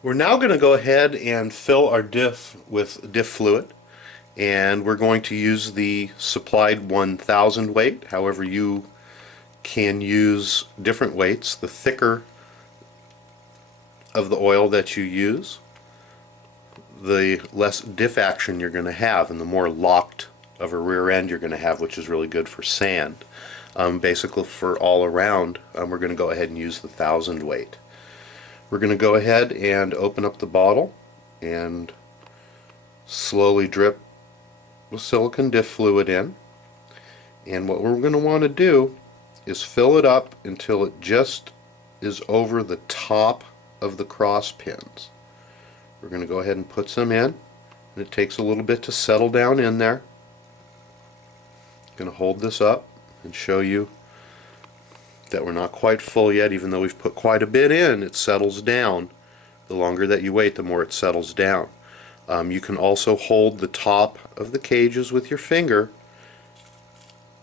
We're now going to go ahead and fill our diff with diff fluid, and we're going to use the supplied 1000 weight. However, you can use different weights. The thicker of the oil that you use, the less diff action you're going to have, and the more locked of a rear end you're going to have, which is really good for sand. Basically, for all around, we're going to go ahead and use the 1000 weight. We're going to go ahead and open up the bottle and slowly drip the silicone diff fluid in. And what we're going to want to do is fill it up until it just is over the top of the cross pins. We're going to go ahead and put some in, and it takes a little bit to settle down in there. I'm going to hold this up and show you that we're not quite full yet. Even though we've put quite a bit in, it settles down. The longer that you wait, the more it settles down. You can also hold the top of the cages with your finger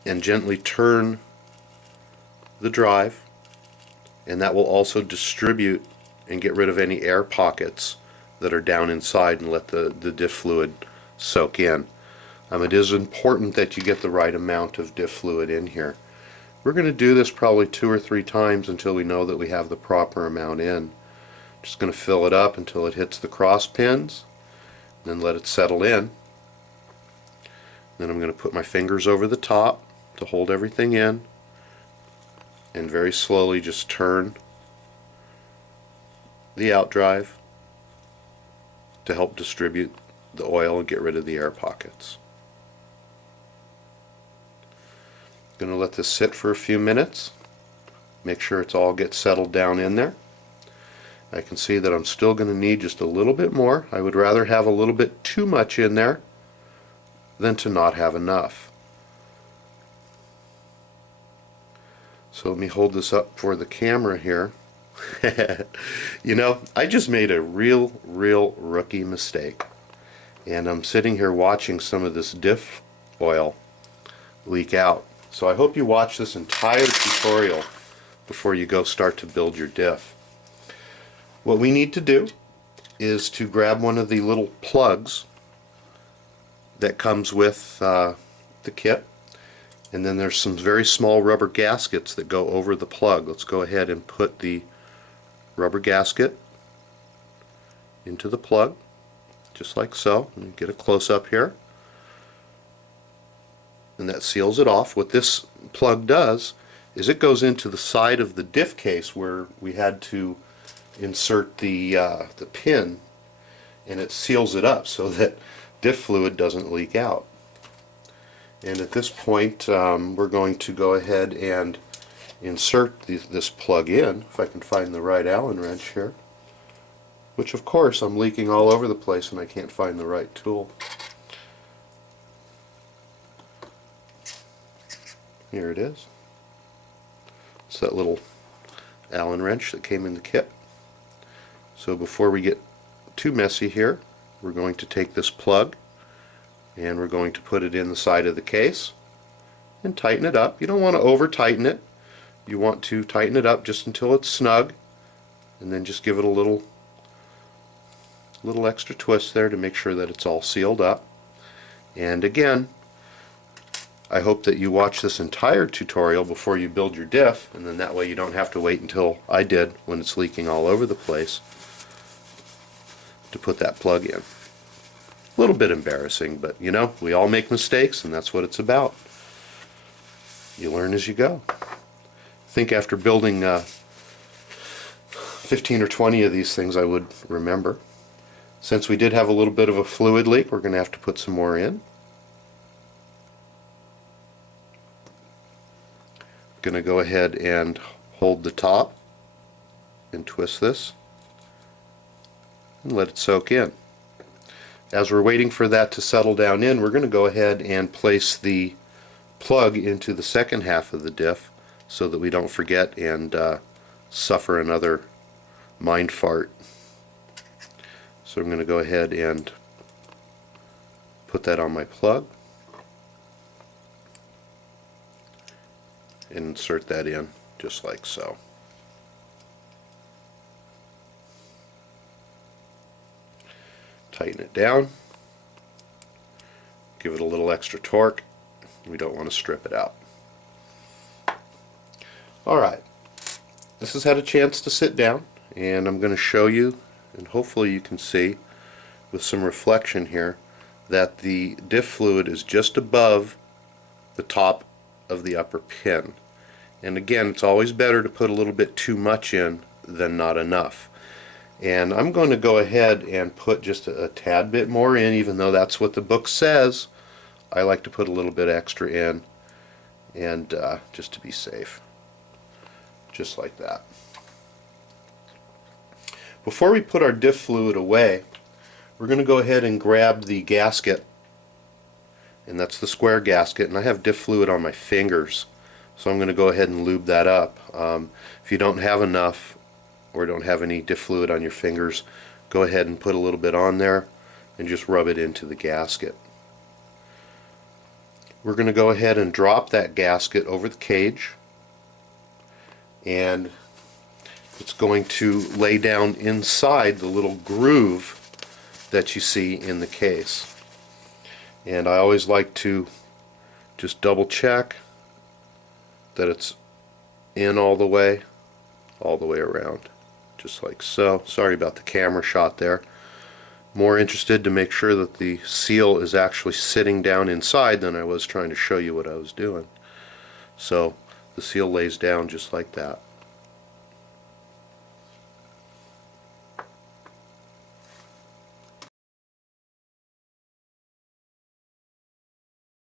and gently turn the drive, and that will also distribute and get rid of any air pockets that are down inside and let the diff fluid soak in. It is important that you get the right amount of diff fluid in here. We're going to do this probably 2 or 3 times until we know that we have the proper amount in. Just going to fill it up until it hits the cross pins, then let it settle in. Then I'm going to put my fingers over the top to hold everything in, and very slowly just turn the outdrive to help distribute the oil and get rid of the air pockets. Going to let this sit for a few minutes, make sure it's all gets settled down in there. I can see that I'm still going to need just a little bit more. I would rather have a little bit too much in there than to not have enough. So let me hold this up for the camera here. You know, I just made a real rookie mistake, and I'm sitting here watching some of this diff oil leak out. So I hope you watch this entire tutorial before you go start to build your diff. What we need to do is to grab one of the little plugs that comes with the kit, and then there's some very small rubber gaskets that go over the plug. Let's go ahead and put the rubber gasket into the plug, just like so. Let me get a close-up here. And that seals it off. What this plug does is it goes into the side of the diff case where we had to insert the pin, and it seals it up so that diff fluid doesn't leak out. And at this point, we're going to go ahead and insert this plug in, if I can find the right Allen wrench here, which of course I'm leaking all over the place and I can't find the right tool. Here it is. It's that little Allen wrench that came in the kit. So before we get too messy here, we're going to take this plug and we're going to put it in the side of the case and tighten it up. You don't want to over tighten it. You want to tighten it up just until it's snug, and then just give it a little extra twist there to make sure that it's all sealed up. And again, I hope that you watch this entire tutorial before you build your diff, and then that way you don't have to wait until I did when it's leaking all over the place to put that plug in. A little bit embarrassing, but you know, we all make mistakes, and that's what it's about. You learn as you go. I think after building 15 or 20 of these things I would remember. Since we did have a little bit of a fluid leak, we're going to have to put some more in. Going to go ahead and hold the top and twist this and let it soak in. As we're waiting for that to settle down in, we're going to go ahead and place the plug into the second half of the diff so that we don't forget and suffer another mind fart. So I'm going to go ahead and put that on my plug and insert that in just like so. Tighten it down. Give it a little extra torque. We don't want to strip it out. Alright, this has had a chance to sit down, and I'm going to show you, and hopefully you can see with some reflection here, that the diff fluid is just above the top of the upper pin. And again, it's always better to put a little bit too much in than not enough. And I'm going to go ahead and put just a tad bit more in, even though that's what the book says. I like to put a little bit extra in, and just to be safe. Just like that. Before we put our diff fluid away, we're going to go ahead and grab the gasket, and that's the square gasket, and I have diff fluid on my fingers, so I'm going to go ahead and lube that up. If you don't have enough or don't have any diff fluid on your fingers, go ahead and put a little bit on there and just rub it into the gasket. We're going to go ahead and drop that gasket over the cage, and it's going to lay down inside the little groove that you see in the case. And I always like to just double check that it's in all the way around, just like so. Sorry about the camera shot there. More interested to make sure that the seal is actually sitting down inside than I was trying to show you what I was doing. So the seal lays down just like that.